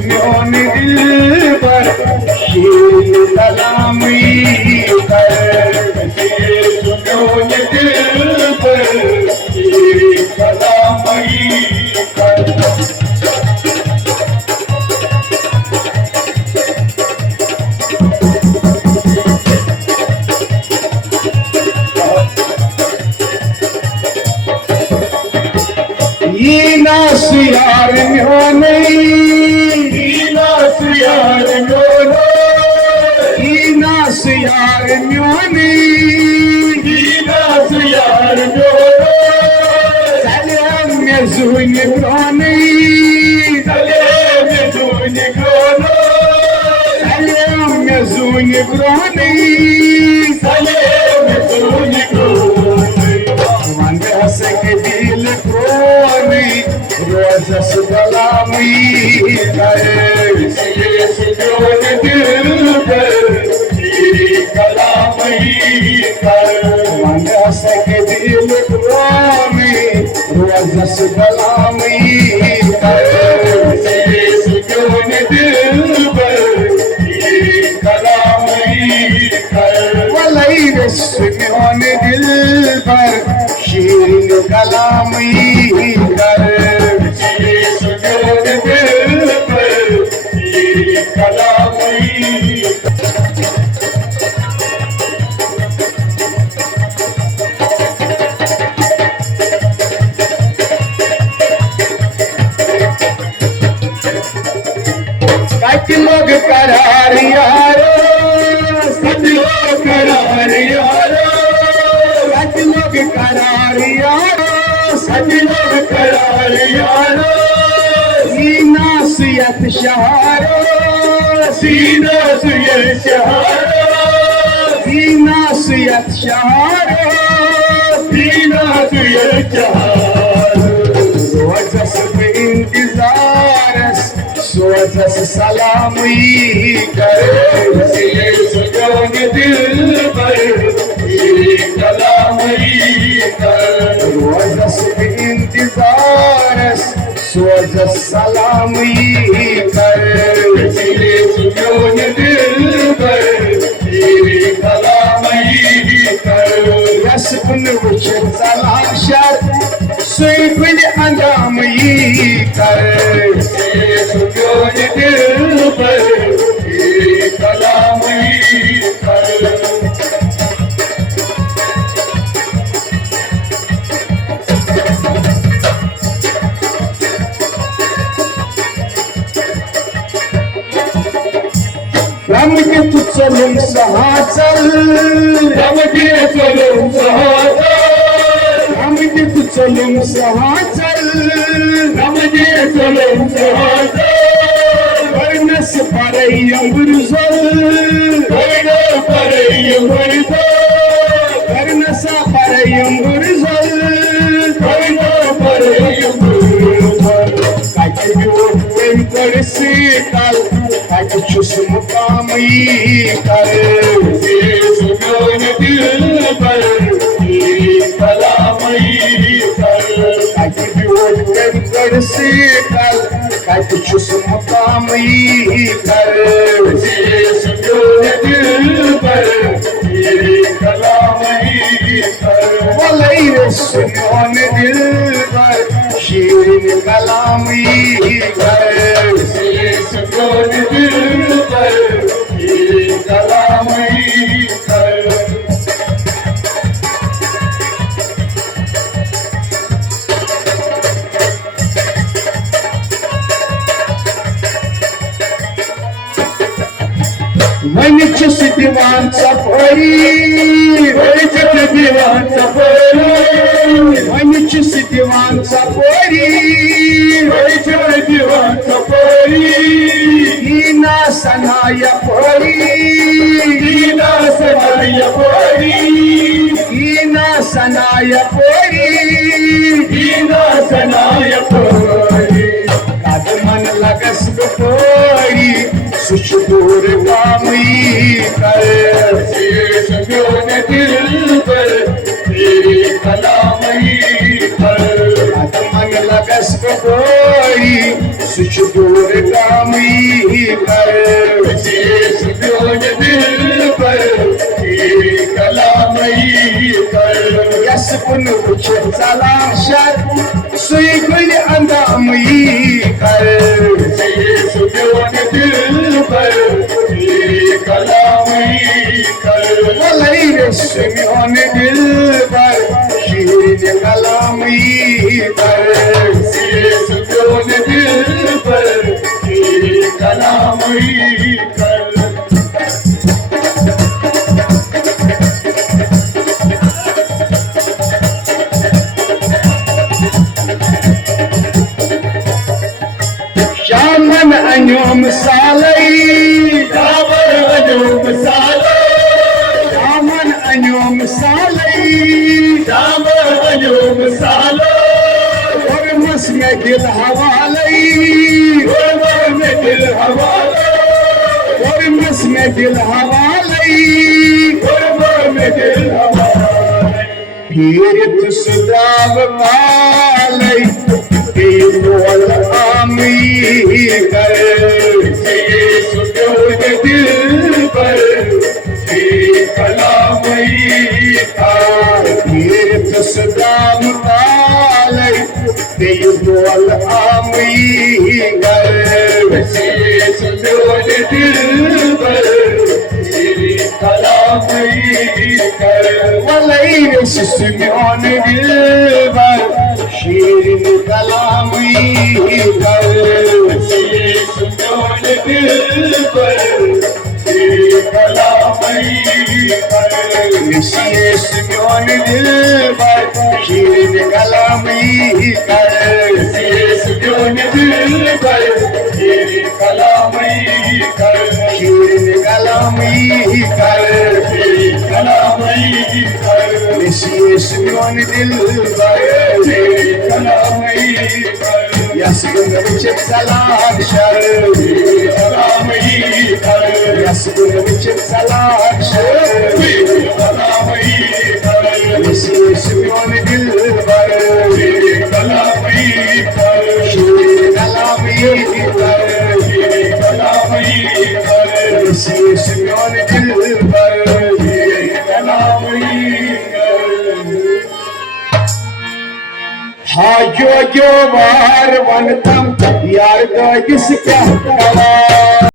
सुन्योन दिल पर शील कलामी कर सुन्योन दिल पर शील कलामी कर नास यार म्योने नास यार म्योने नास यार म्योने नास यार म्योने चले में जुन ब्रोने चले में जुन ब्रोने चले में जुन ब्रोने चले में जुन ब्रोने मन हंस के दिल प्रोने रोज़ सलामी करे सुन्योन दिल पर तेरी कलामी कर मन सके दिल प्रोने रोज़ सलामी करे सुन्योन दिल पर तेरी कलामी कर वलई सुन्योन दिल पर शील कलामी कर लोग करार यारो सच लोग करार यारो सच लोग करार यारो सच लोग करार यारो सीना सुयत शहारो सीना सुयत शहारो सीना सुयत शहारो सीना सुयत शहारो रोज़ सुबह इंतज़ार सोज़स सलामी कर सुन्योन दिल पर तेरी कलामी कर रोज़स इंतज़ार सोज़स सलामी कर सुन्योन दिल पर तेरी कलामी कर रस्म वुचन सलाशर सुन अंजाम कर सुन्योन दिल पर तेरी कलामी कर रम के चलूं सहाचल रम के चलूं सहाचल रम के चलूं सहाचल रम के चलूं सहाचल वर्णस परयं गुरुजल वर्ण परयं गुरुजल वर्णस परयं गुरुजल वर्ण परयं गुरुजल काटे वो कर से काल काटे चुस मुकामी कर सुन्योन दिल पर तेरी कलामी कर काटे वो कर से काल काटे चुस मुकामी कर सुन्योन दिल पर तेरी कलामी कर वलई सुन्योन दिल पर शील कलामी कर सुन्योन दिल पर तेरी कलामी कर वनिच दीवान सफरी वनिच दीवान सफरी वनिच दीवान सफरी वनिच दीवान सफरी हीना सनाय परी हीना सनाय परी हीना सनाय परी हीना सनाय परी मन लगस परी सुच दूर कामी कर सुन्योन दिल पर तेरी कलामी कर मन लगस परी सुच दूर कामी चला शर सुई गुल अंदामई कर सुजोन दिल पर तेरी कलामई कर वलई रश्मियों दिल पर शीर कलामई कर सुजोन दिल पर तेरी कलामई कर शामन अन्यो मिसालै शामन अन्यो मिसालै शामन अन्यो मिसालै शामन अन्यो मिसालै गुरमस में दिल हवालै गुरमस में दिल हवालै गुरमस में दिल हवालै गुरमस में दिल हवालै फिर सुदाव कालै बोल आमी कर सुजोन दिल पर तेरी कलामई कर तीर्थ सदाम कालै बोल आमी कर सुजोन दिल पर तेरी कलामई कर वलई सुजोन दिल पर शीर कलामई कर सुजोन दिल पर तेरी कलामई कर सुजोन दिल पर शीर कलामई कर सुजोन दिल पर तेरी कलामई कर शीर कलामई कर तेरी कलामई कर सुजोन दिल पर तेरी कलामई कर यस्गुन विचित सलाम शर तेरी कलामई कर यस्गुन विचित सलाम शर तेरी कलामई कर सुजोन दिल पर तेरी कलामई कर शीर कलामई कर तेरी कलामई कर सुजोन दिल पर तेरी कलामई हाँ जो वार वनतम यार का किस क्या